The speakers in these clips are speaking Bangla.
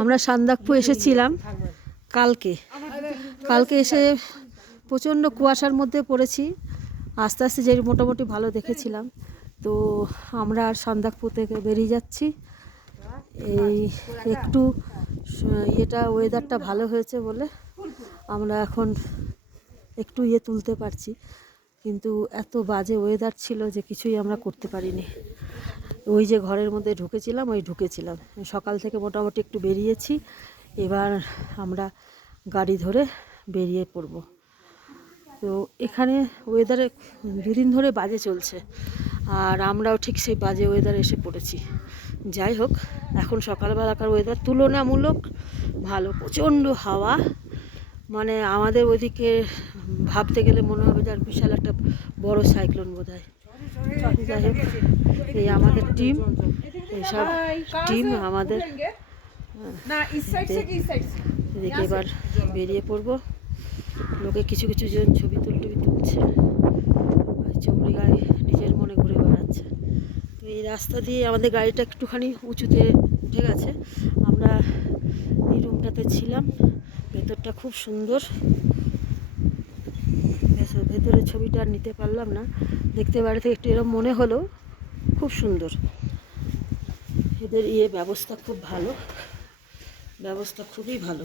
আমরা সান্দাকফু এসেছিলাম কালকে কালকে এসে প্রচণ্ড কুয়াশার মধ্যে পড়েছি। আস্তে আস্তে যে মোটামুটি ভালো দেখেছিলাম, তো আমরা আর সান্দাকফু থেকে বেরিয়ে যাচ্ছি। এই একটু ওয়েদারটা ভালো হয়েছে বলে আমরা এখন একটু তুলতে পারছি, কিন্তু এত বাজে ওয়েদার ছিল যে কিছুই আমরা করতে পারিনি। ওই যে ঘরের মধ্যে ঢুকেছিলাম সকাল থেকে মোটামুটি একটু বেরিয়েছি। এবার আমরা গাড়ি ধরে বেরিয়ে পড়ব। তো এখানে ওয়েদারে দুদিন ধরে বাজে চলছে, আর আমরাও ঠিক সেই বাজে ওয়েদারে এসে পড়েছি। যাই হোক, এখন সকালবেলাকার ওয়েদার তুলনামূলক ভালো। প্রচণ্ড হাওয়া, মানে আমাদের ওইদিকে ভাবতে গেলে মনে হবে যে আর বিশাল একটা বড় সাইক্লোন বোধ হয়। যাই হোক, এই আমাদের টিম, এইসব টিম আমাদের এদিকে এবার বেরিয়ে পড়বো। লোকে কিছু কিছু জন ছবি তুলছে, চমড়ি গাড়ি নিজের মনে ঘুরে বেড়াচ্ছে। তো এই রাস্তা দিয়ে আমাদের গাড়িটা একটুখানি উঁচুতে উঠে গেছে। আমরা এই রুমটাতে ছিলাম, ভেতরটা খুব সুন্দর। ভেতরের ছবিটা আর নিতে পারলাম না, দেখতে বাইরে থেকে একটু এরকম মনে হলো, খুব সুন্দর। এদের ব্যবস্থা খুব ভালো, ব্যবস্থা খুবই ভালো,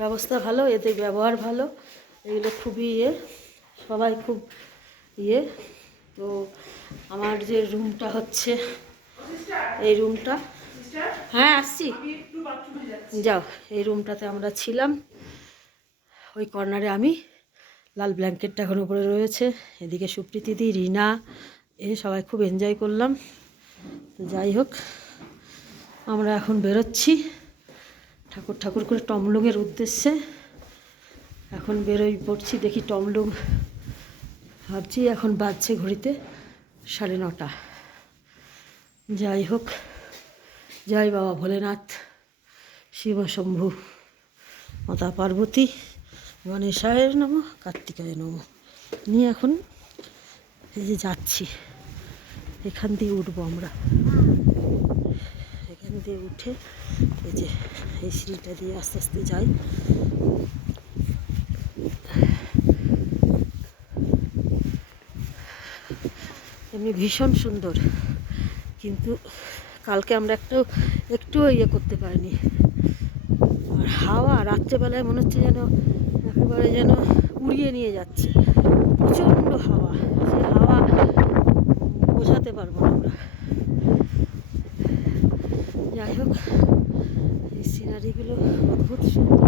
ব্যবস্থা ভালো, এদের ব্যবহার ভালো, এগুলো খুবই সবাই খুব তো আমার যে রুমটা হচ্ছে এই রুমটা, হ্যাঁ আসছি, যাও। এই রুমটাতে আমরা ছিলাম, ওই কর্নারে আমি, লাল ব্ল্যাঙ্কেটটা এখন উপরে রয়েছে, এদিকে সুপ্রীতিদি, রিনা, সবাই খুব এনজয় করলাম। তো যাই হোক, আমরা এখন বেরোচ্ছি ঠাকুর করে টমলুংয়ের উদ্দেশ্যে। এখন পড়ছি, দেখি টমলুং, ভাবছি এখন বাজছে ঘড়িতে 9:30। যাই হোক, জয় বাবা ভোলেনাথ, শিব শম্ভু, মাতা পার্বতী, গণেশায়ের নমঃ, কার্তিকায় নমঃ নিয়ে এখন এই যে যাচ্ছি। এখান দিয়ে উঠবো আমরা, এখান দিয়ে উঠে এই যে এই সিঁড়িটা দিয়ে আস্তে আস্তে যাই। এমনি ভীষণ সুন্দর, কিন্তু কালকে আমরা একটু করতে পারিনি। আর হাওয়া রাত্রেবেলায় মনে হচ্ছে যেন একেবারে যেন উড়িয়ে নিয়ে যাচ্ছে, প্রচণ্ড হাওয়া। সেই হাওয়া বোঝাতে পারবো না আমরা। যাই হোক, এই সিনারিগুলো অদ্ভুত সুন্দর।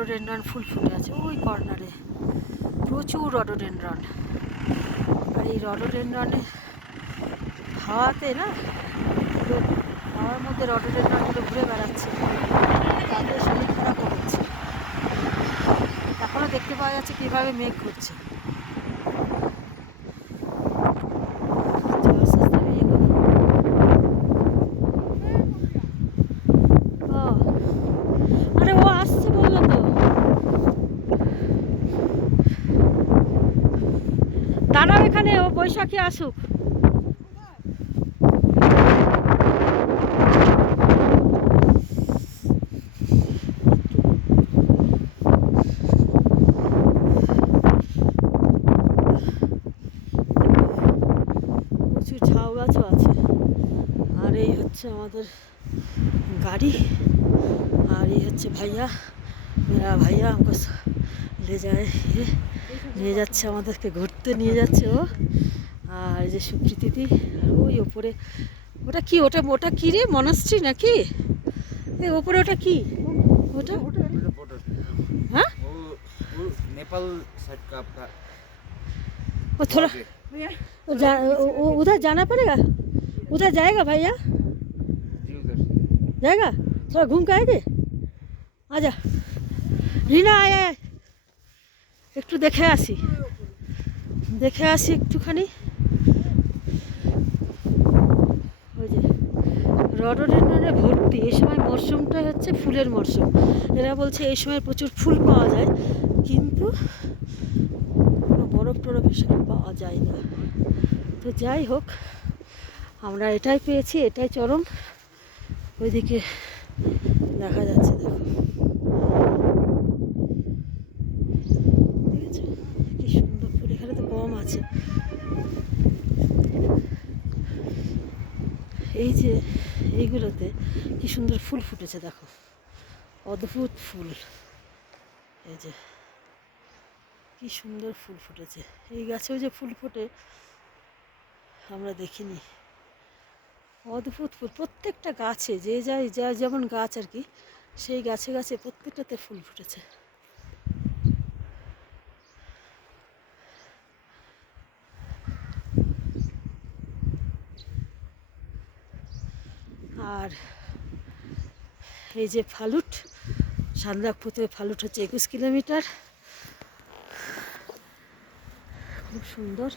রডোডেনড্রন ফুল ফুটে আছে ওই কর্নারে, প্রচুর রডোডেনড্রন। আর এই রডোডেনড্রনে হাওয়াতে না, হাওয়ার মধ্যে রডোডেনড্রনগুলো ঘুরে বেড়াচ্ছে, তাদের শরীর খারাপ হচ্ছে। এখনও দেখতে পাওয়া যাচ্ছে কীভাবে মেঘ ঘুরছে। আরে ও আসছে বললো তো, দাঁড়াও এখানে, ও বৈশাখী আসুক। প্রচুর ঝাউ গাছও আছে। আর এই হচ্ছে আমাদের গাড়ি, আর এই হচ্ছে ভাইয়া, মেরা ভাইয়া আমাকে নিয়ে যাচ্ছে, আমাদেরকে ঘুরতে নিয়ে যাচ্ছে ও। আর এই যে সুপ্রীতিদি, আর ওই ওপরে ওটা কি, ওটা কি রে, মনাস্ট্রি নাকি? এই ওপরে ওটা কি, ওটা हाँ नेपाल साइड का आपका वो थोड़ा वो उधर जाना पड़ेगा, उधर जाएगा भैया, जाएगा, थोड़ा घूम के आएंगे। आजा रीना, आया একটু দেখে আসি, দেখে আসি একটুখানি। ওই যে রডোডেনড্রনে ভর্তি। এই সময় মরশুমটা হচ্ছে ফুলের মরশুম। এরা বলছে এই সময় প্রচুর ফুল পাওয়া যায়, কিন্তু কোনো বরফ টরফ এসব পাওয়া যায় না। তো যাই হোক, আমরা এটাই পেয়েছি, এটাই চরম। ওইদিকে দেখা যাচ্ছে, দেখো ঠিক আছে, কি সুন্দর ফুল। এখানে তো কম আছে। এই যে এইগুলোতে কি সুন্দর ফুল ফুটেছে, দেখো, অদ্ভুত ফুল। এই যে কি সুন্দর ফুল ফুটেছে। এই গাছেও যে ফুল ফোটে আমরা দেখিনি। অদ্ভুত ফুল প্রত্যেকটা গাছে, যে যাই যা যেমন গাছ আর কি, সেই গাছে গাছে প্রত্যেকটাতে ফুল ফুটেছে। আর এই যে ফালুট, সান্দাকফু থেকে ফালুট হচ্ছে 21 কিলোমিটার। খুব সুন্দর।